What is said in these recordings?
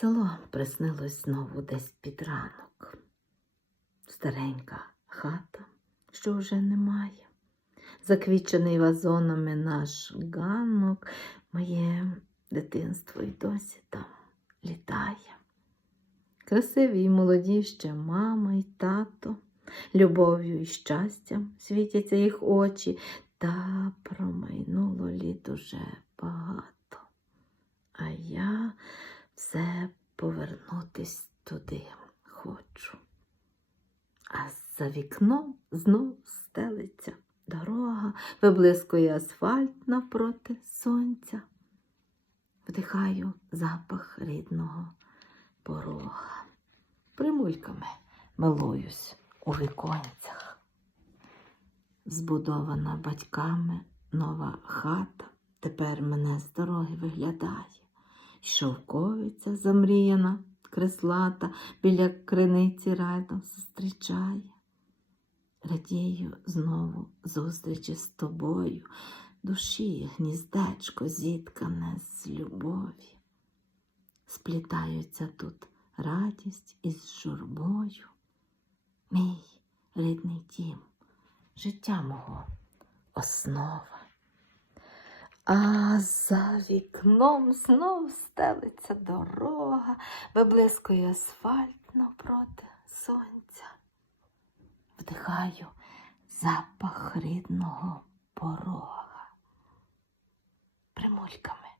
Село приснилось знову десь під ранок. Старенька хата, що вже немає. Заквічений вазонами наш ганок, моє дитинство й досі там літає. Красиві й молоді ще мама й тато, любов'ю і щастям світяться їх очі, та промайнуло літ уже багато. А я все повернутись туди хочу. А за вікном знов стелиться дорога, виблискує асфальт навпроти сонця. Вдихаю запах рідного порога. Примульками милуюсь у віконцях. Збудована батьками нова хата тепер мене з дороги виглядає. Шовковиця замріяна, креслата біля криниці радо зустрічає. Радію знову зустрічі з тобою, душі гніздечко зіткане з любові. Сплітаються тут радість із журбою. Мій рідний дім, життя мого основа. А за вікном знов стелиться дорога, виблискує асфальт напроти сонця. Вдихаю запах рідного порога. Примульками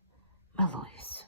милуюсь